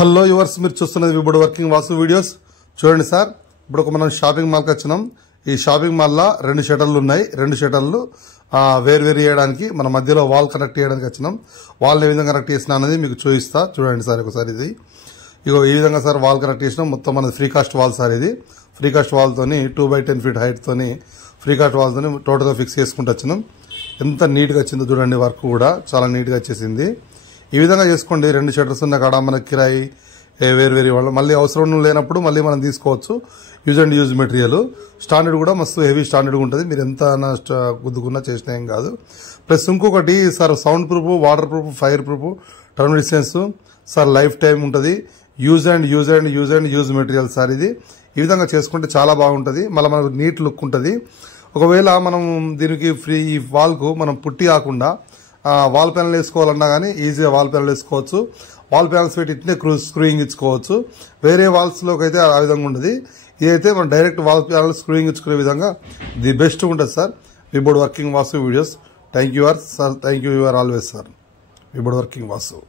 Hello yours, మీరు చూస్తున్నది విబుడ్ working Vasu videos. చూడండి సార్, ఇప్పుడు మనం షాపింగ్ మాల్కి వచ్చినాం. ఈ షాపింగ్ మాల్లో 2 షటర్లు ఉన్నాయి. 2 షటర్లు వేరు చేయడానికి మన మధ్యలో వాల్ కనెక్ట్ చేయడానికి వచ్చినాం. వాల్ని ఏ విధంగా కనెక్ట్ చేసినా అనేది మీకు చూపిస్తా. చూడండి సార్ ఒకసారి. ఇది ఇగో ఈ విధంగా సార్ వాల్ కనెక్ట్ చేసినాం. మొత్తం మనది ఫ్రీ కాస్ట్ వాల్ సార్. ఇది ఫ్రీ కాస్ట్ వాల్తోని 2x10 ఫీట్ హైట్ తోని ఫ్రీ కాస్ట్ వాల్తోని టోటల్గా ఫిక్స్ చేసుకుంటూ వచ్చినాం. ఎంత నీట్గా వచ్చిందో చూడండి. వర్క్ కూడా చాలా నీట్గా వచ్చేసింది. ఈ విధంగా చేసుకోండి. 2 షటర్స్ ఉన్న కాడ మనకి కిరాయి వేరు వాళ్ళు మళ్ళీ అవసరం లేనప్పుడు మళ్ళీ మనం తీసుకోవచ్చు. Use and use material. Standard కూడా మస్తు హెవీ స్టాండర్డ్ ఉంటుంది. మీరు ఎంత గుద్దుకున్నా చేసినా ఏం కాదు. ప్లస్ ఇంకొకటి sir, soundproof, waterproof, fireproof, turn distance sir, lifetime ఉంటుంది. Use and use material sir. ఇది ఈ విధంగా చేసుకుంటే చాలా బాగుంటుంది. మళ్ళీ మనకు నీట్ లుక్ ఉంటుంది. ఒకవేళ మనం దీనికి ఈ వాల్కు మనం పుట్టి కాకుండా వాల్ ప్యానల్ వేసుకోవాలన్నా కానీ ఈజీగా వాల్ ప్యానల్ వేసుకోవచ్చు. వాల్ ప్యానల్స్ పెట్టి ఇట్నే స్క్రూయింగ్ ఇచ్చుకోవచ్చు. వేరే వాల్స్లోకి అయితే ఆ విధంగా ఉండదు. ఇదైతే మనం డైరెక్ట్ వాల్ ప్యానల్ స్క్రూయింగ్ ఇచ్చుకునే విధంగా ది బెస్ట్ ఉంటుంది సార్. విబుడ్ working Vasu videos. Thank you sir. Thank you always sir. విబుడ్ వర్కింగ్ వాసు.